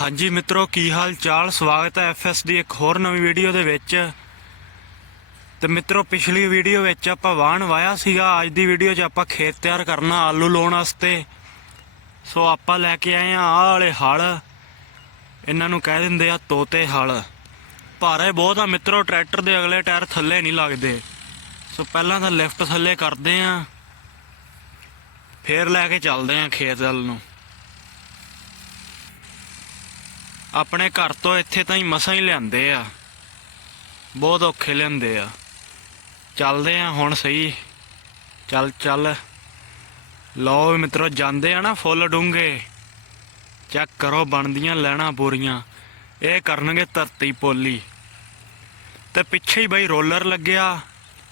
ਹਾਂਜੀ ਮਿੱਤਰੋ, ਕੀ ਹਾਲ ਚਾਲ ਸਵਾਗਤ ਹੈ ਐਫਐਸ ਦੀ ਇੱਕ ਹੋਰ ਨਵੀਂ ਵੀਡੀਓ ਦੇ ਵਿੱਚ। ਤੇ ਮਿੱਤਰੋ, ਪਿਛਲੀ ਵੀਡੀਓ ਵਿੱਚ ਆਪਾਂ ਵਾਹਣ ਵਾਇਆ ਸੀਗਾ। ਅੱਜ ਦੀ ਵੀਡੀਓ 'ਚ ਆਪਾਂ ਖੇਤ ਤਿਆਰ ਕਰਨਾ, ਆਲੂ ਲਾਉਣ ਵਾਸਤੇ। ਸੋ ਆਪਾਂ ਲੈ ਕੇ ਆਏ ਆ ਆਹ ਵਾਲੇ ਹਲ। ਇਹਨਾਂ ਨੂੰ ਕਹਿ ਦਿੰਦੇ ਆ ਤੋਤੇ ਹਲ। ਭਾਰੇ ਬਹੁਤ ਆ ਮਿੱਤਰੋ, ਟਰੈਕਟਰ ਦੇ ਅਗਲੇ ਟਾਇਰ ਥੱਲੇ ਨਹੀਂ ਲੱਗਦੇ। ਸੋ ਪਹਿਲਾਂ ਤਾਂ ਲਿਫਟ ਥੱਲੇ ਕਰਦੇ ਆ ਫੇਰ ਲੈ ਕੇ ਚੱਲਦੇ ਆ ਖੇਤ ਵੱਲ ਨੂੰ। ਆਪਣੇ ਘਰ ਤੋਂ ਇੱਥੇ ਤਾਂ ਹੀ ਮਸਾਂ ਹੀ ਲਿਆਂਦੇ ਆ। ਬਹੁਤ ਔਖੇ ਲਿਆਂਦੇ ਆ। ਚੱਲਦੇ ਆ ਹੁਣ ਸਹੀ। ਚੱਲ ਚੱਲ। ਲਓ ਵੀ ਮਿੱਤਰੋ, ਜਾਂਦੇ ਆ ਨਾ ਫੁੱਲ ਡੂੰਗੇ ਚੈੱਕ ਕਰੋ ਬਣਦੀਆਂ ਲੈਣਾ ਪੂਰੀਆਂ। ਇਹ ਕਰਨਗੇ ਧਰਤੀ ਪੋਲੀ। ਤੇ ਪਿੱਛੇ ਹੀ ਬਈ ਰੋਲਰ ਲੱਗਿਆ।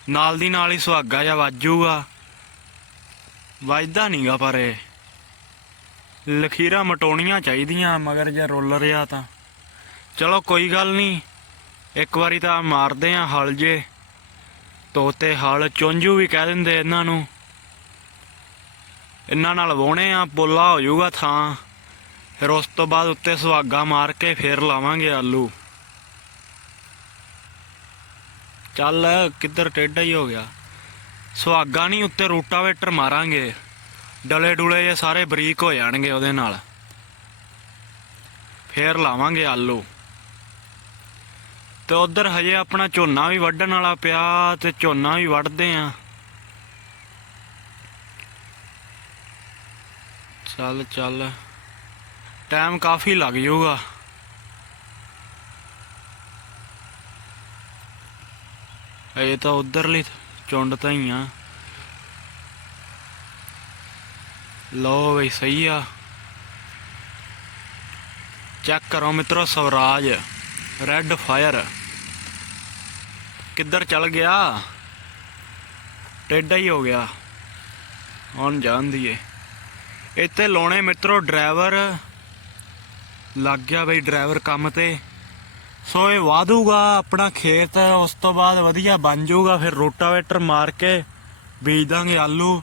ਨਾਲ ਦੀ ਨਾਲ ਹੀ ਸੁਹਾਗਾ ਜਾਂ ਵੱਜੂਗਾ ਵੱਜਦਾ ਨਹੀਂਗਾ ਪਰ ਇਹ। ਲਖੀਰਾਂ ਮਟਾਉਣੀਆਂ ਚਾਹੀਦੀਆਂ, ਮਗਰ ਜੇ ਰੋਲਰ ਆ ਤਾਂ। ਚਲੋ ਕੋਈ ਗੱਲ ਨਹੀਂ ਇੱਕ ਵਾਰੀ ਤਾਂ ਮਾਰਦੇ ਆ ਹਲ ਜੇ। ਤੋਤੇ ਹਲ ਚੁੰਝੂ ਵੀ ਕਹਿ ਦਿੰਦੇ ਇਹਨਾਂ ਨੂੰ। ਇਹਨਾਂ ਨਾਲ ਵਾਹੁਣੇ ਆ, ਪੋਲਾ ਹੋ ਜਾਊਗਾ ਥਾਂ। ਫਿਰ ਉਸ ਤੋਂ ਬਾਅਦ ਉੱਤੇ ਸੁਹਾਗਾ ਮਾਰ ਕੇ ਫੇਰ ਲਾਵਾਂਗੇ ਆਲੂ। ਚੱਲ ਕਿੱਧਰ ਟੇਢਾ ਹੀ ਹੋ ਗਿਆ। ਸੁਹਾਗਾ ਨਹੀਂ ਉੱਤੇ ਰੂਟਾਵੇਟਰ ਮਾਰਾਂਗੇ। ਡਲੇ ਡੁਲੇ ਜੇ ਸਾਰੇ ਬਰੀਕ ਹੋ ਜਾਣਗੇ ਉਹਦੇ ਨਾਲ। ਫੇਰ ਲਾਵਾਂਗੇ ਆਲੂ। ਤੇ ਉਧਰ ਹਜੇ ਆਪਣਾ ਝੋਨਾ ਵੀ ਵੱਢਣ ਵਾਲਾ ਪਿਆ ਤੇ ਝੋਨਾ ਵੀ ਵੱਢਦੇ ਆ। ਚੱਲ ਚੱਲ। ਟਾਈਮ ਕਾਫੀ ਲੱਗ ਜਾਊਗਾ। ਇਹ ਤਾਂ ਉਧਰਲੀ ਚੁੰਡ ਤਾਂ ਹੀ ਆ। ਲਓ ਬਈ ਸਹੀ ਆ। ਚੈੱਕ ਕਰੋ ਮਿੱਤਰੋ ਸਵਰਾਜ ਰੈੱਡ ਫਾਇਰ ਕਿੱਧਰ ਚਲ ਗਿਆ? ਟੇਡਾ ਹੀ ਹੋ ਗਿਆ। ਹੁਣ ਜਾਣ ਦੀਏ। ਇੱਥੇ ਲਾਉਣੇ ਮਿੱਤਰੋ ਡਰਾਈਵਰ ਲੱਗ ਗਿਆ ਬਈ ਡਰਾਈਵਰ ਕੰਮ ਤੇ। ਸੋ ਇਹ ਵਾਧੂਗਾ ਆਪਣਾ ਖੇਤ, ਉਸ ਤੋਂ ਬਾਅਦ ਵਧੀਆ ਬਣ ਜਾਊਗਾ। ਫਿਰ ਰੋਟਾਵੇਟਰ ਮਾਰ ਕੇ ਬੀਜ ਦਾਂਗੇ ਆਲੂ।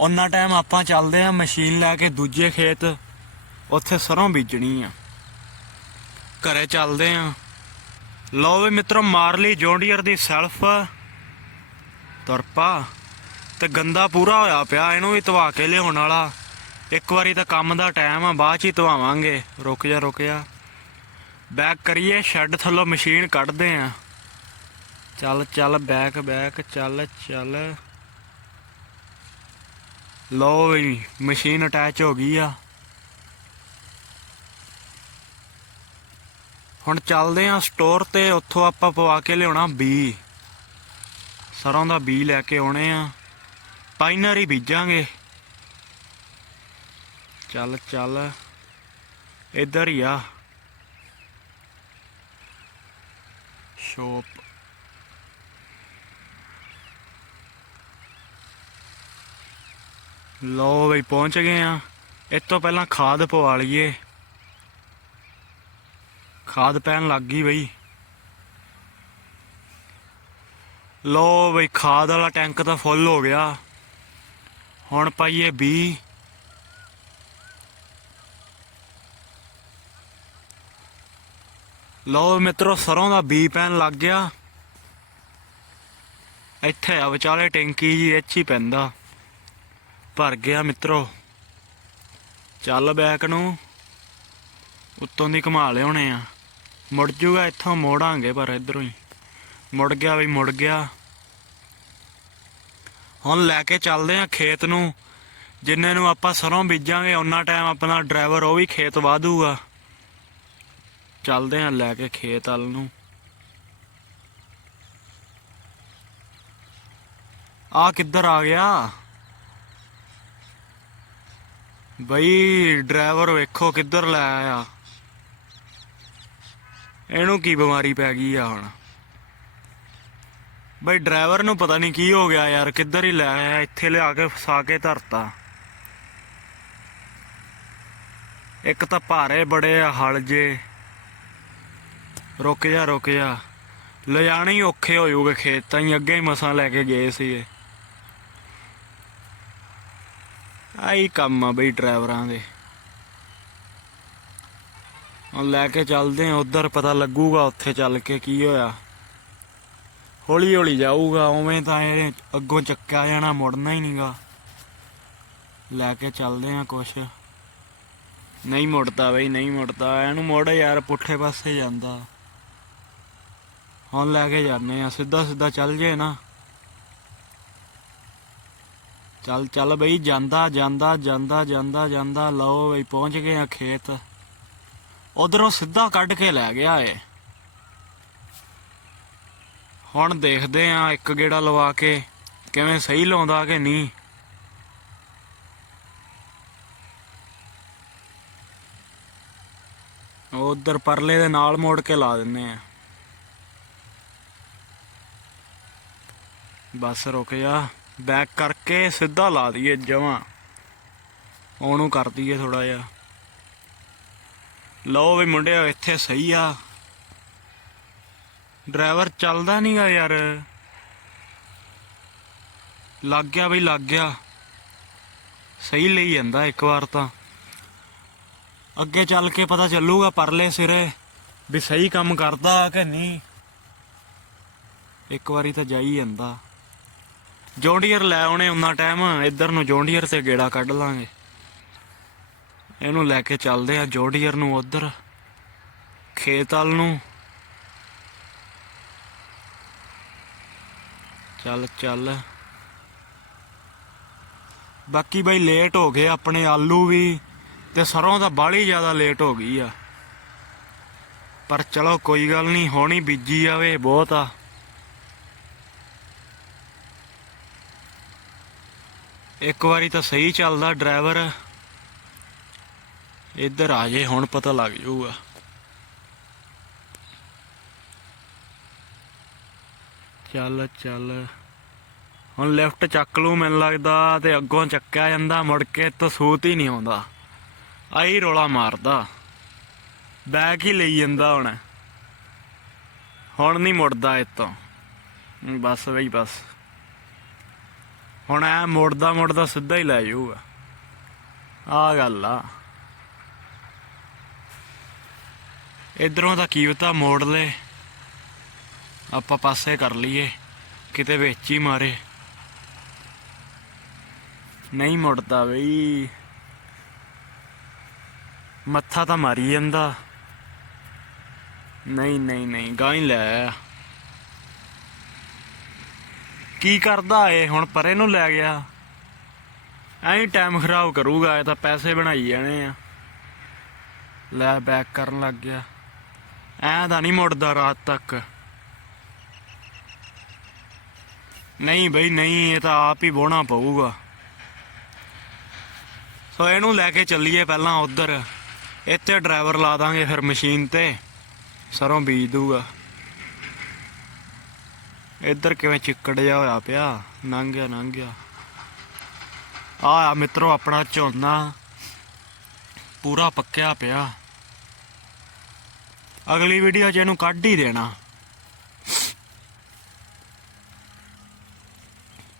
ਉਹਨਾਂ ਟਾਈਮ ਆਪਾਂ ਚੱਲਦੇ ਆ ਮਸ਼ੀਨ ਲੈ ਕੇ ਦੂਜੇ ਖੇਤ, ਉੱਥੇ ਸਰੋਂ ਬੀਜਣੀ ਆ। ਘਰੇ ਚੱਲਦੇ ਆ ਲਓ ਵੀ ਮਿੱਤਰੋ ਮਾਰ ਲਈ ਜੌਂਡੀਅਰ ਦੀ ਸੈਲਫ ਤੁਰਪਾ ਤੇ ਗੰਦਾ ਪੂਰਾ ਹੋਇਆ ਪਿਆ, ਇਹਨੂੰ ਵੀ ਧਵਾ ਕੇ ਲਿਆਉਣ ਵਾਲਾ। ਇੱਕ ਵਾਰੀ ਤਾਂ ਕੰਮ ਦਾ ਟਾਈਮ ਆ, ਬਾਅਦ ਚ ਹੀ ਧਵਾਵਾਂਗੇ। ਰੁਕ ਜਾ ਰੁਕ ਜਾ। ਬੈਕ ਕਰੀਏ ਸ਼ੈੱਡ ਥੱਲੋਂ ਮਸ਼ੀਨ ਕੱਢਦੇ ਆ ਚੱਲ ਚੱਲ ਬੈਕ ਬੈਕ ਚੱਲ ਚੱਲ। ਲਓ ਵੀ ਮਸ਼ੀਨ ਅਟੈਚ ਹੋ ਗਈ ਆ। ਹੁਣ ਚੱਲਦੇ ਆ ਸਟੋਰ ਤੇ, ਉੱਥੋਂ ਆਪਾਂ ਪਵਾ ਕੇ ਲਿਆਉਣਾ ਬੀ ਸਰੋਂ ਦਾ ਬੀ ਲੈ ਕੇ ਆਉਣੇ ਆ। ਪਾਈਨਰੀ ਬੀਜਾਂਗੇ। ਚੱਲ ਚੱਲ। ਇੱਧਰ ਹੀ ਆ। ਸ਼ੋਪ ਲਓ ਬਈ, ਪਹੁੰਚ ਗਏ ਆ। ਇਸ ਤੋਂ ਪਹਿਲਾਂ ਖਾਦ ਪਵਾ ਲਈਏ। ਖਾਦ ਪੈਣ ਲੱਗ ਗਈ ਬਈ। ਲਓ ਬਈ, ਖਾਦ ਵਾਲਾ ਟੈਂਕ ਤਾਂ ਫੁੱਲ ਹੋ ਗਿਆ। ਹੁਣ ਪਾਈਏ ਬੀ। ਲਓ ਮਿੱਤਰੋ, ਸਰੋਂ ਦਾ ਬੀ ਪੈਣ ਲੱਗ ਗਿਆ। ਇੱਥੇ ਆ ਵਿਚਾਲੇ ਟੈਂਕੀ ਜੀ, ਇੱਚ ਹੀ ਪੈਂਦਾ। ਭਰ ਗਿਆ ਮਿੱਤਰੋ। ਚੱਲ ਬੈਕ ਨੂੰ। ਉੱਤੋਂ ਦੀ ਘੁਮਾ ਲਿਆਉਣੇ ਆ। ਮੁੜ ਜੂਗਾ ਇੱਥੋਂ, ਮੋੜਾਂਗੇ ਪਰ ਇਧਰੋਂ ਹੀ। ਮੁੜ ਗਿਆ ਵੀ ਮੁੜ ਗਿਆ। ਹੁਣ ਲੈ ਕੇ ਚੱਲਦੇ ਆ ਖੇਤ ਨੂੰ। ਜਿੰਨੇ ਨੂੰ ਆਪਾਂ ਸਰੋਂ ਬੀਜਾਂਗੇ ਉਹਨਾਂ ਟਾਈਮ ਆਪਣਾ ਡਰਾਈਵਰ ਉਹ ਵੀ ਖੇਤ ਵਾਧੂਗਾ ਚੱਲਦੇ ਆ ਲੈ ਕੇ ਖੇਤ ਵੱਲ ਨੂੰ। ਆ ਕਿੱਧਰ ਆ ਗਿਆ? ਬਈ, ਡਰਾਈਵਰ ਵੇਖੋ ਕਿੱਧਰ ਲੈ ਆਇਆ। ਇਹਨੂੰ ਕੀ ਬਿਮਾਰੀ ਪੈ ਗਈ ਆ ਹੁਣ? ਬਈ, ਡਰਾਈਵਰ ਨੂੰ ਪਤਾ ਨਹੀਂ ਕੀ ਹੋ ਗਿਆ ਯਾਰ, ਕਿੱਧਰ ਹੀ ਲੈ ਆਇਆ, ਇੱਥੇ ਲਿਆ ਕੇ ਫਸਾ ਕੇ ਧਰਤਾ। ਇੱਕ ਤਾਂ ਭਾਰੇ ਬੜੇ ਆ, ਹਲ ਜੇ। ਰੁਕ ਜਾ ਰੁਕ ਜਾ। ਲਿਜਾਣੇ ਹੀ ਔਖੇ ਹੋ ਜਾਊਗੇ ਖੇਤ ਤਾਂ ਹੀ ਅੱਗੇ ਹੀ ਮਸਾਂ ਲੈ ਕੇ ਗਏ ਸੀਗੇ। ਆਈ ਕੰਮ ਆ ਬਈ ਡਰਾਈਵਰਾਂ ਦੇ। ਹੁਣ ਲੈ ਕੇ ਚੱਲਦੇ ਆ ਉਧਰ ਪਤਾ ਲੱਗੂਗਾ ਉੱਥੇ ਚੱਲ ਕੇ ਕੀ ਹੋਇਆ। ਹੌਲੀ ਹੌਲੀ ਜਾਊਗਾ, ਉਵੇਂ ਤਾਂ ਇਹ ਅੱਗੋਂ ਚੱਕਿਆ ਜਾਣਾ, ਮੁੜਨਾ ਹੀ ਨਹੀਂਗਾ ਲੈ ਕੇ ਚੱਲਦੇ ਆ ਕੁਛ। ਨਹੀਂ ਮੁੜਦਾ ਬਈ, ਨਹੀਂ ਮੁੜਦਾ। ਇਹਨੂੰ ਮੋੜ ਯਾਰ, ਪੁੱਠੇ ਪਾਸੇ ਜਾਂਦਾ। ਹੁਣ ਲੈ ਕੇ ਜਾਂਦੇ ਆ ਸਿੱਧਾ ਸਿੱਧਾ ਚੱਲ ਜੇ ਨਾ। ਚੱਲ ਚੱਲ ਬਈ, ਜਾਂਦਾ ਜਾਂਦਾ ਜਾਂਦਾ ਜਾਂਦਾ ਜਾਂਦਾ, ਲਓ ਬਈ, ਪਹੁੰਚ ਗਏ ਆ ਖੇਤ। ਉਧਰੋਂ ਸਿੱਧਾ ਕੱਢ ਕੇ ਲੈ ਗਿਆ ਏ। ਹੁਣ ਦੇਖਦੇ ਆ ਇੱਕ ਗੇੜਾ ਲਵਾ ਕੇ ਕਿਵੇਂ ਸਹੀ ਲਾਉਂਦਾ ਕਿ ਨਹੀਂ। ਉਧਰ ਪਰਲੇ ਦੇ ਨਾਲ ਮੋੜ ਕੇ ਲਾ ਦਿੰਨੇ ਆ। ਬਸ ਰੁਕ ਜਾ। ਬੈਕ ਕਰਕੇ ਸਿੱਧਾ ਲਾ ਦਈਏ ਜਮਾਂ। ਉਹਨੂੰ ਕਰ ਦਈਏ ਥੋੜਾ ਜਿਹਾ। ਲਓ ਵੀ ਮੁੰਡਿਆ, ਇੱਥੇ ਸਹੀ ਆ। ਡਰਾਈਵਰ ਚੱਲਦਾ ਨਹੀਂਗਾ ਯਾਰ। ਲੱਗ ਗਿਆ ਬਈ, ਲੱਗ ਗਿਆ। ਸਹੀ ਲਈ ਜਾਂਦਾ ਇੱਕ ਵਾਰ ਤਾਂ। ਅੱਗੇ ਚੱਲ ਕੇ ਪਤਾ ਚੱਲੂਗਾ ਪਰਲੇ ਸਿਰੇ ਵੀ ਸਹੀ ਕੰਮ ਕਰਦਾ ਕਿ ਨਹੀਂ। ਇੱਕ ਵਾਰੀ ਤਾਂ ਜਾਈ ਜਾਂਦਾ। ਜੌਂਡੀਅਰ ਲੈ ਆਉਣੇ ਉਨਾ ਟਾਈਮ ਇੱਧਰ ਨੂੰ ਜੌਂਡੀਅਰ ਤੇ ਗੇੜਾ ਕੱਢ ਲਾਂਗੇ। ਇਹਨੂੰ ਲੈ ਕੇ ਚੱਲਦੇ ਆ ਜੌਂਡੀਅਰ ਨੂੰ ਉਧਰ, ਖੇਤ ਵੱਲ ਨੂੰ। ਚੱਲ ਚੱਲ। ਬਾਕੀ ਬਈ ਲੇਟ ਹੋ ਗਏ ਆਪਣੇ ਆਲੂ ਵੀ, ਤੇ ਸਰੋਂ ਤਾਂ ਬਾਹਲੀ ਜ਼ਿਆਦਾ ਲੇਟ ਹੋ ਗਈ ਆ। ਪਰ ਚਲੋ ਕੋਈ ਗੱਲ ਨਹੀਂ, ਹੋਣੀ ਬੀਜੀ ਆਵੇ ਬਹੁਤ ਆ। ਇੱਕ ਵਾਰੀ ਤਾਂ ਸਹੀ ਚੱਲਦਾ ਡਰਾਈਵਰ। ਇੱਧਰ ਆ ਜੇ, ਹੁਣ ਪਤਾ ਲੱਗ ਜਾਊਗਾ। ਚੱਲ ਚੱਲ। ਹੁਣ ਲੈਫਟ ਚੱਕ ਲੂ ਮੈਨੂੰ ਲੱਗਦਾ, ਤੇ ਅੱਗੋਂ ਚੱਕਿਆ ਜਾਂਦਾ, ਮੁੜ ਕੇ ਤੋਂ ਸੂਤ ਹੀ ਨਹੀਂ ਆਉਂਦਾ। ਆਈ ਰੋਲਾ ਮਾਰਦਾ। ਬੈਕ ਹੀ ਲਈ ਜਾਂਦਾ ਹੁਣ। ਹੁਣ ਨਹੀਂ ਮੁੜਦਾ ਇਤੋਂ ਬਸ ਬਈ, ਬਸ। ਹੁਣ ਐ ਮੁੜਦਾ ਮੁੜਦਾ ਸਿੱਧਾ ਹੀ ਲੈ ਜਾਊਗਾ। ਆ ਗੱਲ ਆ। ਇਧਰੋਂ ਤਾਂ ਕੀ ਪਤਾ ਮੋੜ ਲੈ। ਆਪਾਂ ਪਾਸੇ ਕਰ ਲਈਏ, ਕਿਤੇ ਵਿੱਚ ਹੀ ਮਾਰੇ। ਨਹੀਂ ਮੁੜਦਾ ਬਈ। ਮੱਥਾ ਤਾਂ ਮਾਰੀ ਜਾਂਦਾ। ਨਹੀਂ ਨਹੀਂ ਨਹੀਂ ਗਾਂ ਹੀ ਲੈ ਆਇਆ। ਕੀ ਕਰਦਾ ਏ ਹੁਣ ਪਰੇ ਨੂੰ ਲੈ ਗਿਆ। ਐਂ ਟਾਈਮ ਖਰਾਬ ਕਰੂਗਾ, ਇਹ ਤਾਂ ਪੈਸੇ ਬਣਾਈ ਜਾਣੇ ਆ। ਲੈ ਬੈਕ ਕਰਨ ਲੱਗ ਗਿਆ। ਐਂ ਤਾਂ ਨਹੀਂ ਮੁੜਦਾ ਰਾਤ ਤੱਕ। ਨਹੀਂ ਬਈ, ਨਹੀਂ, ਇਹ ਤਾਂ ਆਪ ਹੀ ਬੋਣਾ ਪਊਗਾ। ਸੋ ਇਹਨੂੰ ਲੈ ਕੇ ਚੱਲੀਏ ਪਹਿਲਾਂ ਉਧਰ। ਇੱਥੇ ਡਰਾਈਵਰ ਲਾ ਦਾਂਗੇ ਫਿਰ ਮਸ਼ੀਨ ਤੇ। ਸਰੋਂ ਬੀਜ ਦੂਗਾ ਇੱਧਰ ਕਿਵੇਂ ਚਿੱਕੜ ਜਿਹਾ ਹੋਇਆ ਪਿਆ? ਲੰਘ ਗਿਆ ਲੰਘ ਗਿਆ। ਆ ਆ ਮਿੱਤਰੋ, ਆਪਣਾ ਝੋਨਾ ਪੂਰਾ ਪੱਕਿਆ ਪਿਆ। ਅਗਲੀ ਵੀਡੀਓ 'ਚ ਇਹਨੂੰ ਕੱਢ ਹੀ ਦੇਣਾ।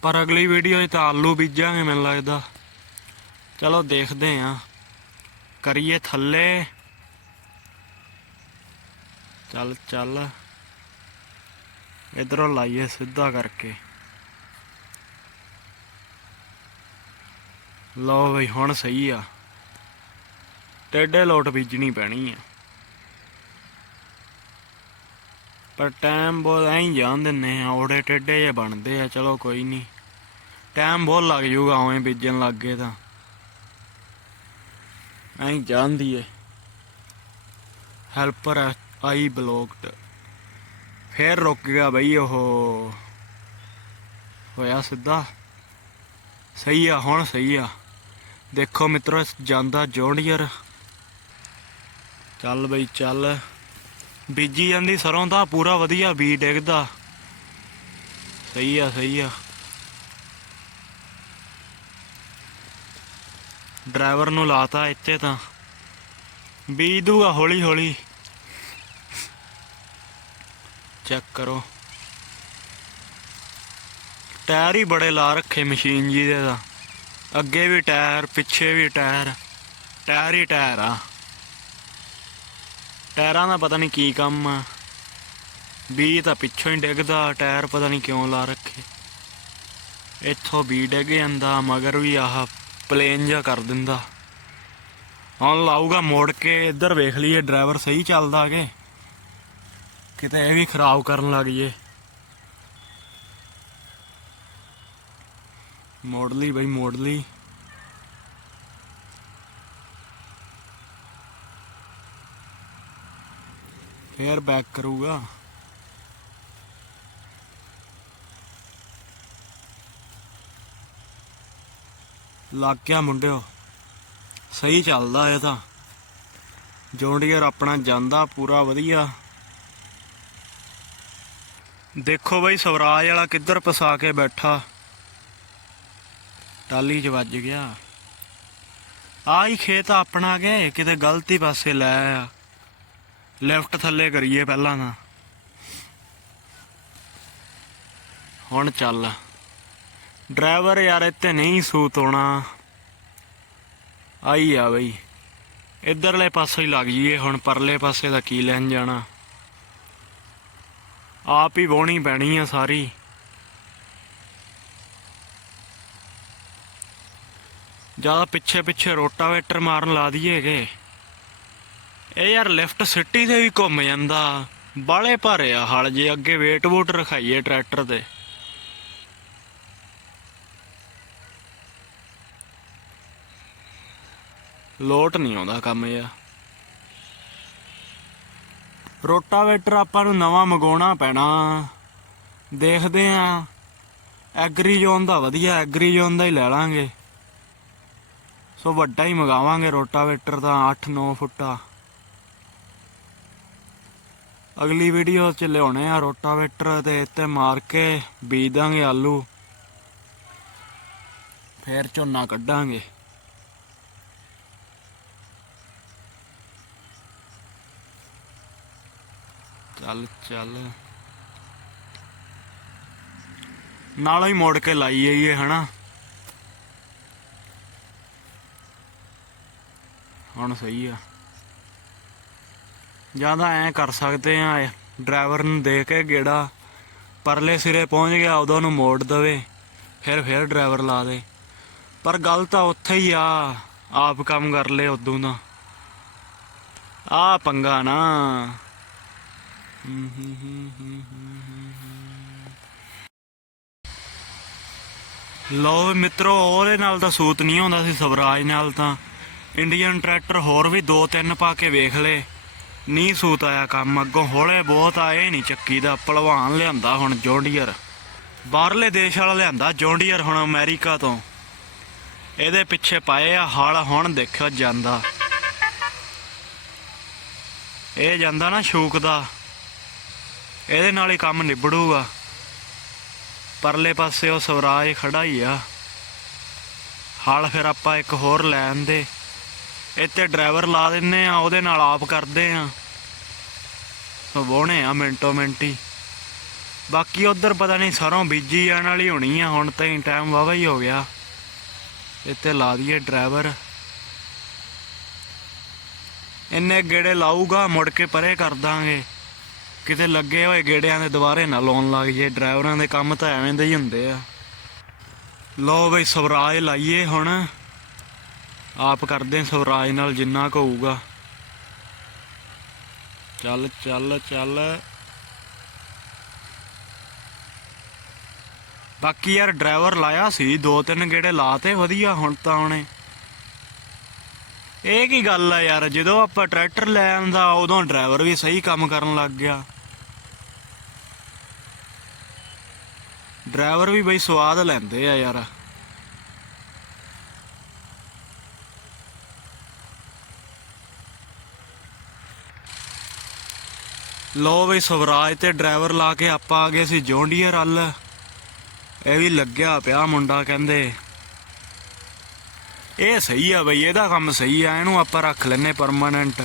ਪਰ ਅਗਲੀ ਵੀਡੀਓ 'ਚ ਤਾਂ ਆਲੂ ਬੀਜਾਂਗੇ, ਮੈਨੂੰ ਲੱਗਦਾ। ਚਲੋ, ਦੇਖਦੇ ਆਂ ਕਰੀਏ ਥੱਲੇ। ਚੱਲ ਚੱਲ। ਇਧਰੋਂ ਲਾਈਏ ਸਿੱਧਾ ਕਰਕੇ। ਲਓ ਬਈ, ਹੁਣ ਸਹੀ ਆ। ਟੇਡੇ ਲੋਟ ਬੀਜਣੀ ਪੈਣੀ ਆ। ਪਰ ਟਾਈਮ ਬਹੁਤ, ਐਂ ਜਾਣ ਦਿੰਨੇ ਆ। ਔੜੇ ਟੇਡੇ ਜੇ ਬਣਦੇ ਆ, ਚਲੋ ਕੋਈ ਨਹੀਂ। ਟਾਈਮ ਬਹੁਤ ਲੱਗ ਜਾਊਗਾ, ਉਵੇਂ ਬੀਜਣ ਲੱਗ ਗਏ ਤਾਂ। ਐਂ ਹੀ ਜਾਂਦੀ ਏ ਹੈਲਪਰ ਆਈ ਬਲੌਕਡ। ਫੇਰ ਰੁਕ ਗਿਆ ਬਈ ਉਹ। ਹੋਇਆ ਸਿੱਧਾ। ਸਹੀ ਆ, ਹੁਣ ਸਹੀ ਆ। ਦੇਖੋ ਮਿੱਤਰੋ ਜਾਂਦਾ ਜੌਂਡੀਅਰ ਚੱਲ ਬਈ, ਚੱਲ। ਬੀਜੀ ਜਾਂਦੀ ਸਰੋਂ ਦਾ, ਪੂਰਾ ਵਧੀਆ ਬੀ ਡਿੱਗਦਾ। ਸਹੀ ਆ ਸਹੀ ਆ। ਡਰਾਈਵਰ ਨੂੰ ਲਾਤਾ ਇੱਥੇ ਤਾਂ। ਬੀਜ ਦੂਗਾ ਹੌਲੀ ਹੌਲੀ ਚੈੱਕ ਕਰੋ। ਟਾਇਰ ਹੀ ਬੜੇ ਲਾ ਰੱਖੇ ਮਸ਼ੀਨ ਜੀ ਦੇ ਦਾ ਅੱਗੇ ਵੀ ਟਾਇਰ, ਪਿੱਛੇ ਵੀ ਟਾਇਰ। ਟਾਇਰ ਹੀ ਟਾਇਰ ਆ। ਟਾਇਰਾਂ ਦਾ ਪਤਾ ਨਹੀਂ ਕੀ ਕੰਮ ਆ। ਬੀ ਤਾਂ ਪਿੱਛੋਂ ਹੀ ਡਿੱਗਦਾ, ਟਾਇਰ ਪਤਾ ਨਹੀਂ ਕਿਉਂ ਲਾ ਰੱਖੇ। ਇੱਥੋਂ ਵੀ ਡਿੱਗ ਜਾਂਦਾ, ਮਗਰ ਵੀ ਆਹ ਪਲੇਨ ਜਿਹਾ ਕਰ ਦਿੰਦਾ। ਹੁਣ ਲਾਊਗਾ ਮੋੜ ਕੇ, ਇੱਧਰ ਵੇਖ ਲਈਏ, ਡਰਾਈਵਰ ਸਹੀ ਚੱਲਦਾ ਕਿ? ਕਿਤੇ ਇਹ ਵੀ ਖਰਾਬ ਕਰਨ ਲੱਗ ਜੇ ਮੋੜ ਲਈ ਬਈ ਮੋੜ ਲਈ ਫੇਰ ਬੈਕ ਕਰੂਗਾ। ਲੱਗ ਗਿਆ ਮੁੰਡਿਓ। ਸਹੀ ਚੱਲਦਾ ਇਹ ਤਾਂ। ਜੌਂਡੀਅਰ ਆਪਣਾ ਜਾਂਦਾ, ਪੂਰਾ ਵਧੀਆ। ਦੇਖੋ ਬਈ ਸਵਰਾਜ ਵਾਲਾ ਕਿੱਧਰ ਪਸਾ ਕੇ ਬੈਠਾ। ਟਾਲੀ 'ਚ ਵੱਜ ਗਿਆ। ਆ ਹੀ ਖੇਤ ਆਪਣਾ ਗਏ ਕਿਤੇ ਗਲਤੀ ਪਾਸੇ ਲੈ ਆ। ਲੈਫਟ ਥੱਲੇ ਕਰੀਏ ਪਹਿਲਾਂ ਤਾਂ। ਹੁਣ ਚੱਲ। ਡਰਾਈਵਰ ਯਾਰ ਇੱਥੇ ਨਹੀਂ ਸੂਤ ਹੋਣਾ। ਆਈ ਆ ਬਈ। ਇਧਰਲੇ ਪਾਸੇ ਹੀ ਲੱਗ ਜੀਏ ਹੁਣ ਪਰਲੇ ਪਾਸੇ ਦਾ ਕੀ ਲੈਣ ਜਾਣਾ। ਆਪ ਹੀ ਵਾਹੁਣੀ ਪੈਣੀ ਆ ਸਾਰੀ। ਜ਼ਿਆਦਾ ਪਿੱਛੇ ਪਿੱਛੇ ਰੋਟਾਵੇਟਰ ਮਾਰਨ ਲਾ ਦਈਏਗੇ ਇਹ ਯਾਰ ਲਿਫਟ ਸਿੱਟੀ ਤੇ ਵੀ ਘੁੰਮ ਜਾਂਦਾ। ਬਾਲੇ ਭਾਰੇ ਆ ਹਲ ਜੇ ਅੱਗੇ ਵੇਟ ਵੂਟ ਰਖਾਈਏ ਟਰੈਕਟਰ ਤੇ। ਲੋਟ ਨਹੀਂ ਆਉਂਦਾ ਕੰਮ ਇਹ ਰੋਟਾਵੇਟਰ ਆਪਾਂ ਨੂੰ ਨਵਾਂ ਮੰਗਾਉਣਾ ਪੈਣਾ। ਦੇਖਦੇ ਆ। ਐਗਰੀ ਜ਼ੋਨ ਦਾ ਵਧੀਆ ਐਗਰੀ ਜ਼ੋਨ ਦਾ ਹੀ ਲੈ ਲਾਂਗੇ। ਸੋ ਵੱਡਾ ਹੀ ਮੰਗਾਵਾਂਗੇ ਰੋਟਾਵੇਟਰ ਦਾ 8-9 ਫੁੱਟਾ। ਅਗਲੀ ਵੀਡੀਓ ਚ ਲਿਆਉਣੇ ਆ ਰੋਟਾਵੇਟਰ ਤੇ ਇੱਥੇ ਮਾਰ ਕੇ ਬੀਜ ਦਾਂਗੇ ਆਲੂ। ਫੇਰ ਝੋਨਾ ਕੱਢਾਂਗੇ। ਚੱਲ ਚੱਲ। ਨਾਲੋਂ ਹੀ ਮੋੜ ਕੇ ਲਾਈ ਆਈਏ ਹਨਾ? ਹੁਣ ਸਹੀ ਆ। ਜਾਂ ਤਾਂ ਕਰ ਸਕਦੇ ਆ ਡਰਾਈਵਰ ਨੂੰ ਦੇਖ ਕੇ ਗੇੜਾ ਪਰਲੇ ਸਿਰੇ ਪਹੁੰਚ ਗਿਆ, ਉਦੋਂ ਨੂੰ ਮੋੜ ਦਵੇ, ਫਿਰ ਫਿਰ ਡਰਾਈਵਰ ਲਾ ਦੇ। ਪਰ ਗੱਲ ਤਾਂ ਉੱਥੇ ਹੀ ਆ, ਆਪ ਕੰਮ ਕਰ ਲੈ ਉਦੋਂ ਦਾ। ਆ ਪੰਗਾ ਨਾ। ਲੋ ਮਿੱਤਰੋ, ਉਹਦੇ ਨਾਲ ਤਾਂ ਸੂਤ ਨਹੀਂ ਆਉਂਦਾ ਸੀ, ਸਵਰਾਜ ਨਾਲ ਤਾਂ। ਇੰਡੀਅਨ ਟਰੈਕਟਰ ਹੋਰ ਵੀ ਦੋ ਤਿੰਨ ਪਾ ਕੇ ਵੇਖ ਲੇ। ਨਹੀਂ ਸੂਤ ਆਇਆ ਕੰਮ, ਅੱਗੋਂ ਹੌਲੇ ਬਹੁਤ ਆਏ ਨਹੀਂ ਚੱਕੀ ਦਾ, ਭਲਵਾਨ ਲਿਆਂਦਾ ਹੁਣ ਜੌਂਡੀਅਰ। ਬਾਹਰਲੇ ਦੇਸ਼ ਵਾਲਾ ਲਿਆਂਦਾ ਜੌਂਡੀਅਰ ਹੁਣ ਅਮਰੀਕਾ ਤੋਂ। ਇਹਦੇ ਪਿੱਛੇ ਪਾਏ ਆ ਹਲ, ਹੁਣ ਦੇਖਿਆ ਜਾਂਦਾ। ਇਹ ਜਾਂਦਾ ਨਾ ਸ਼ੂਕ ਦਾ। ਇਹਦੇ ਨਾਲ ਹੀ ਕੰਮ ਨਿਬੜੂਗਾ। ਪਰਲੇ ਪਾਸੇ ਉਹ ਸਵਰਾਜ ਖੜਾ ਹੀ ਆ। ਹਾਲ ਫਿਰ ਆਪਾਂ ਇੱਕ ਹੋਰ ਲੈ ਆਂਦੇ ਇੱਥੇ ਡਰਾਈਵਰ ਲਾ ਦਿੰਨੇ ਆ, ਉਹਦੇ ਨਾਲ ਆਪ ਕਰਦੇ ਆ। ਸੋ ਬੋਣੇ ਆ ਮਿੰਟੋ ਮਿੰਟੀ ਬਾਕੀ ਉਧਰ ਪਤਾ ਨਹੀਂ ਸਰੋਂ ਬੀਜੀ ਜਾਣ ਵਾਲੀ ਹੋਣੀ ਆ, ਹੁਣ ਤਾਂ ਟਾਈਮ ਵਾਵਾ ਹੀ ਹੋ ਗਿਆ। ਇੱਥੇ ਲਾ ਦਈਏ ਡਰਾਈਵਰ। ਇੰਨੇ ਗੇੜੇ ਲਾਊਗਾ, ਮੁੜ ਕੇ ਪਰੇ ਕਰ ਦਾਂਗੇ। ਕਿਤੇ ਲੱਗੇ ਹੋਏ ਗੇੜਿਆਂ ਦੇ ਦੁਬਾਰੇ ਨਾ ਲਾਉਣ ਲੱਗ ਜੇ, ਡਰਾਈਵਰਾਂ ਦੇ ਕੰਮ ਤਾਂ ਐਵੇਂ ਦੇ ਹੀ ਹੁੰਦੇ ਆ। ਲਓ ਬਈ ਸਵਰਾਜ ਲਾਈਏ ਹੁਣ। ਆਪ ਕਰਦੇ ਸਵਰਾਜ ਨਾਲ ਜਿੰਨਾ ਕੁ ਹੋਊਗਾ। ਚੱਲ ਚੱਲ ਚੱਲ। ਬਾਕੀ ਯਾਰ ਡਰਾਈਵਰ ਲਾਇਆ ਸੀ, ਦੋ ਤਿੰਨ ਗੇੜੇ ਲਾਤੇ, ਵਧੀਆ ਹੁਣ ਤਾਂ ਉਹਨੇ। ਇਹ ਕੀ ਗੱਲ ਆ ਯਾਰ, ਜਦੋਂ ਆਪਾਂ ਟਰੈਕਟਰ ਲੈ ਆਂਦਾ, ਉਦੋਂ ਡਰਾਈਵਰ ਵੀ ਸਹੀ ਕੰਮ ਕਰਨ ਲੱਗ ਗਿਆ। ਡਰਾਈਵਰ ਵੀ ਬਈ ਸਵਾਦ ਲੈਂਦੇ ਆ ਯਾਰ। ਲੋ ਬਈ ਸਵਰਾਜ ਤੇ ਡਰਾਈਵਰ ਲਾ ਕੇ ਆਪਾਂ ਆ ਗਏ ਸੀ ਜੌਂਡੀਅਰ ਹੱਲ ਇਹ ਵੀ ਲੱਗਿਆ ਪਿਆ ਮੁੰਡਾ ਕਹਿੰਦੇ। ਇਹ ਸਹੀ ਆ ਬਈ, ਇਹਦਾ ਕੰਮ ਸਹੀ ਆ, ਇਹਨੂੰ ਆਪਾਂ ਰੱਖ ਲੈਨੇ ਪਰਮਾਨੈਂਟ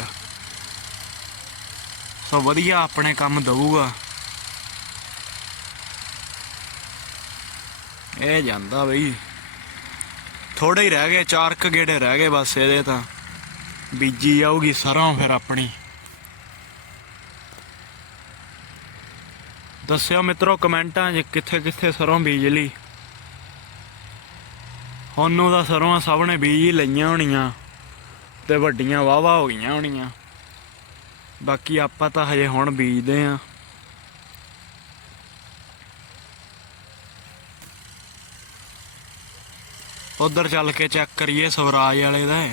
ਸੋ ਵਧੀਆ ਆਪਣੇ ਕੰਮ ਦਊਗਾ। ਇਹ ਜਾਂਦਾ ਬਈ। ਥੋੜੇ ਹੀ ਰਹਿ ਗਏ, ਚਾਰ ਕ ਗੇੜੇ ਰਹਿ ਗਏ ਬਸ ਇਹਦੇ ਤਾਂ। ਬੀਜੀ ਆਊਗੀ ਸਰੋਂ ਫਿਰ ਆਪਣੀ। ਦੱਸਿਓ ਮਿੱਤਰੋ ਕਮੈਂਟਾਂ 'ਚ ਕਿੱਥੇ ਕਿੱਥੇ ਸਰੋਂ ਬੀਜ ਲਈ। ਹੋਨੂੰ ਦਾ ਸਰੋਂ ਸਭ ਨੇ ਬੀਜ ਹੀ ਲਈਆਂ ਹੋਣੀਆਂ ਤੇ ਵੱਡੀਆਂ ਵਾਵਾ ਹੋ ਗਈਆਂ ਹੋਣੀਆਂ। ਬਾਕੀ ਆਪਾਂ ਤਾਂ ਹਜੇ ਹੁਣ ਬੀਜਦੇ ਆਂ ਉਧਰ ਚੱਲ ਕੇ ਚੈੱਕ ਕਰੀਏ ਸਵਰਾਜ ਵਾਲੇ ਦਾ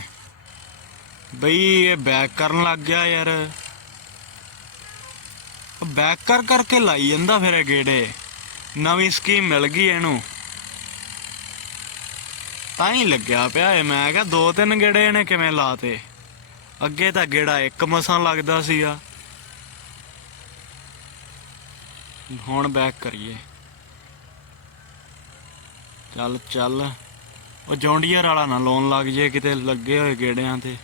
ਬਈ ਇਹ ਬੈਕ ਕਰਨ ਲੱਗ ਗਿਆ ਯਾਰ। ਬੈਕ ਕਰ ਕਰਕੇ ਲਾਈ ਜਾਂਦਾ ਫਿਰ ਇਹ ਗੇੜੇ। ਨਵੀਂ ਸਕੀਮ ਮਿਲ ਗਈ ਇਹਨੂੰ। ਤਾਂ ਹੀ ਲੱਗਿਆ ਪਿਆ ਇਹ। ਮੈਂ ਕਿਹਾ ਦੋ ਤਿੰਨ ਗੇੜੇ ਇਹਨੇ ਕਿਵੇਂ ਲਾਤੇ। ਅੱਗੇ ਤਾਂ ਗੇੜਾ ਇੱਕ ਮਸਾਂ ਲੱਗਦਾ ਸੀਗਾ। ਹੁਣ ਬੈਕ ਕਰੀਏ। ਚੱਲ ਚੱਲ। ਉਹ ਜੌਂਡੀਅਰ ਵਾਲਾ ਨਾ ਲੋਨ ਲੱਗ ਜੇ, ਕਿਤੇ ਲੱਗੇ ਹੋਏ ਗੇੜਿਆਂ ਤੇ।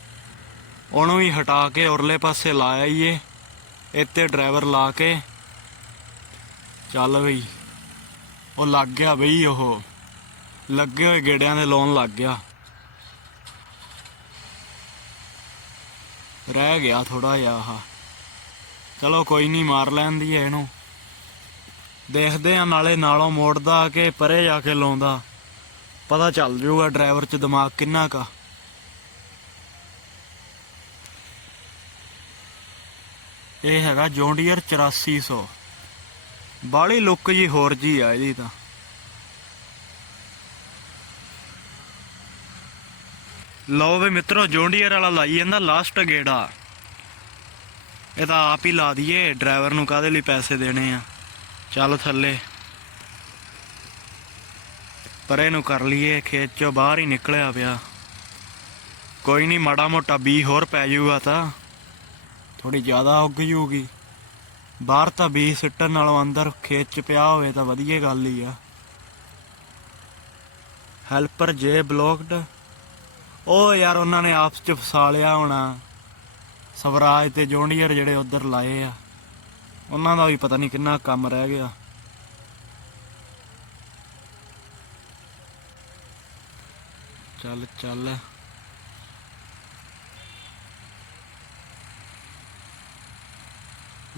ਉਹਨੂੰ ਵੀ ਹਟਾ ਕੇ ਉਰਲੇ ਪਾਸੇ ਲਾ ਆਈਏ, ਇੱਥੇ ਡਰਾਈਵਰ ਲਾ ਕੇ। ਚੱਲ ਬਈ, ਉਹ ਲੱਗ ਗਿਆ ਬਈ ਉਹ। ਲੱਗੇ ਹੋਏ ਗੇੜਿਆਂ ਦੇ ਲੋਨ ਲੱਗ ਗਿਆ। ਰਹਿ ਗਿਆ ਥੋੜਾ ਜਿਹਾ ਆਹ। ਚਲੋ ਕੋਈ ਨਹੀਂ, ਮਾਰ ਲੈਂਦੀ ਐ ਇਹਨੂੰ। ਦੇਖਦੇ ਆ ਨਾਲੇ ਨਾਲੋਂ ਮੋੜਦਾ ਕਿ ਪਰੇ ਜਾ ਕੇ ਲਾਉਂਦਾ। ਪਤਾ ਚੱਲ ਜਾਊਗਾ ਡਰਾਈਵਰ 'ਚ ਦਿਮਾਗ ਕਿੰਨਾ ਕਾ ਇਹ ਹੈਗਾ ਜੌਂਡੀਅਰ 8400 ਬਾਲੀ ਲੁੱਕ ਜੀ ਹੋਰ ਜੀ ਆ ਇਹਦੀ ਤਾਂ। ਲਓ ਵੇ ਮਿੱਤਰੋ, ਜੌਂਡੀਅਰ ਵਾਲਾ ਲਾਈ ਜਾਂਦਾ ਲਾਸਟ ਗੇੜਾ। ਇਹ ਤਾਂ ਆਪ ਹੀ ਲਾ ਦਈਏ, ਡਰਾਈਵਰ ਨੂੰ ਕਾਹਦੇ ਲਈ ਪੈਸੇ ਦੇਣੇ ਆ। ਚੱਲ ਥੱਲੇ। ਪਰੇ ਨੂੰ ਕਰ ਲਈਏ, ਖੇਤ ਚੋਂ ਬਾਹਰ ਹੀ ਨਿਕਲਿਆ ਪਿਆ। ਕੋਈ ਨਹੀਂ, ਮਾੜਾ ਮੋਟਾ ਬੀ ਹੋਰ ਪੈ ਜਾਊਗਾ ਤਾਂ। ਥੋੜੀ ਜ਼ਿਆਦਾ ਉੱਗ ਜੂਗੀ ਬਾਹਰ ਤਾਂ ਬੀ ਸਿੱਟਣ ਨਾਲੋਂ ਅੰਦਰ ਖੇਤ ਚ ਪਿਆ ਹੋਵੇ ਤਾਂ ਵਧੀਆ ਗੱਲ ਹੀ ਆ। ਹੈਲਪਰ ਜੇ ਬਲੌਕਡ। ਉਹ ਯਾਰ ਉਹਨਾਂ ਨੇ ਆਪਸ ਚ ਫਸਾ ਲਿਆ ਹੋਣਾ। ਸਵਰਾਜ ਤੇ ਜੋਨੀਅਰ ਜਿਹੜੇ ਉਧਰ ਲਾਏ ਆ। ਉਹਨਾਂ ਦਾ ਵੀ ਪਤਾ ਨਹੀਂ ਕਿੰਨਾ ਕੰਮ ਰਹਿ ਗਿਆ। ਚੱਲ ਚੱਲ।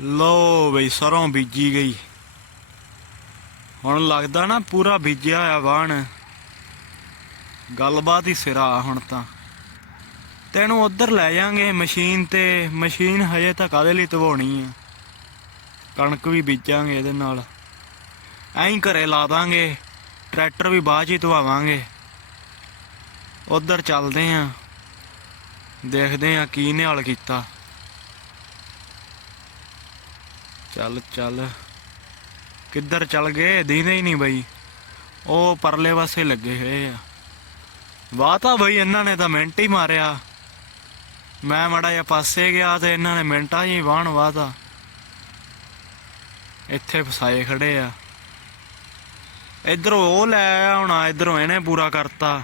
ਲੋ ਬਈ, ਸਰੋਂ ਬੀਜੀ ਗਈ। ਹੁਣ ਲੱਗਦਾ ਨਾ ਪੂਰਾ ਬੀਜਿਆ ਹੋਇਆ ਵਾਣ ਗੱਲਬਾਤ ਹੀ ਸਿਰਾ ਹੁਣ ਤਾਂ। ਤੈਨੂੰ ਉਧਰ ਲੈ ਜਾਾਂਗੇ ਮਸ਼ੀਨ ਤੇ। ਮਸ਼ੀਨ ਹਜੇ ਤਾਂ ਕਾਦੇ ਲਈ ਧਵਾਉਣੀ ਆ? ਕਣਕ ਵੀ ਬੀਜਾਂਗੇ ਇਹਦੇ ਨਾਲ। ਐਂ ਘਰੇ ਲਾ ਦਾਂਗੇ। ਟਰੈਕਟਰ ਵੀ ਬਾਅਦ 'ਚ ਹੀ ਧਵਾਵਾਂਗੇ। ਉਧਰ ਚੱਲਦੇ ਆਂ। ਦੇਖਦੇ ਆਂ ਕੀ ਨਿਹਾਲ ਕੀਤਾ। ਚੱਲ ਚੱਲ। ਕਿੱਧਰ ਚੱਲ ਗਏ? ਦੀਨੇ ਹੀ ਨਹੀਂ ਬਈ। ਉਹ ਪਰਲੇ ਪਾਸੇ ਲੱਗੇ ਹੋਏ ਆ। ਵਾਹ ਤਾਂ ਬਈ, ਇਹਨਾਂ ਨੇ ਤਾਂ ਮਿੰਟ ਹੀ ਮਾਰਿਆ। ਮੈਂ ਮੜਾ ਜਿਹਾ ਪਾਸੇ ਗਿਆ ਤੇ ਇਹਨਾਂ ਨੇ ਮਿੰਟਾਂ 'ਚ ਹੀ ਵਾਹਣ ਵਾਹਤਾ। ਇੱਥੇ ਫਸਾਏ ਖੜੇ ਆ। ਇਧਰੋਂ ਉਹ ਲੈ ਆਇਆ ਹੋਣਾ ਇਧਰੋਂ ਇਹਨੇ ਪੂਰਾ ਕਰਤਾ।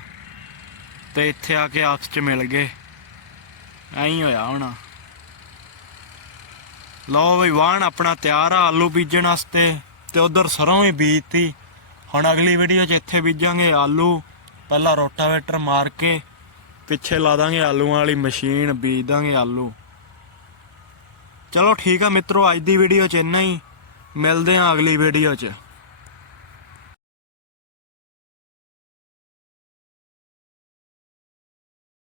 ਤੇ ਇੱਥੇ ਆ ਕੇ ਆਪਸ 'ਚ ਮਿਲ ਗਏ। ਐਂ ਹੋਇਆ ਹੋਣਾ। ਲਓ ਬਈ, ਵਾਹਣ ਆਪਣਾ ਤਿਆਰ ਆ, ਆਲੂ ਬੀਜਣ ਵਾਸਤੇ ਤੇ ਉਧਰ ਸਰੋਂ ਵੀ ਬੀਜਤੀ। ਹੁਣ ਅਗਲੀ ਵੀਡੀਓ 'ਚ ਇੱਥੇ ਬੀਜਾਂਗੇ ਆਲੂ। ਪਹਿਲਾਂ ਰੋਟਾਵੇਟਰ ਮਾਰ ਕੇ ਪਿੱਛੇ ਲਾ ਦਾਂਗੇ ਆਲੂਆਂ ਵਾਲੀ ਮਸ਼ੀਨ, ਬੀਜ ਦਾਂਗੇ ਆਲੂ। ਚਲੋ ਠੀਕ ਆ ਮਿੱਤਰੋ, ਅੱਜ ਦੀ ਵੀਡੀਓ 'ਚ ਇੰਨਾ ਹੀ। ਮਿਲਦੇ ਹਾਂ ਅਗਲੀ ਵੀਡੀਓ 'ਚ।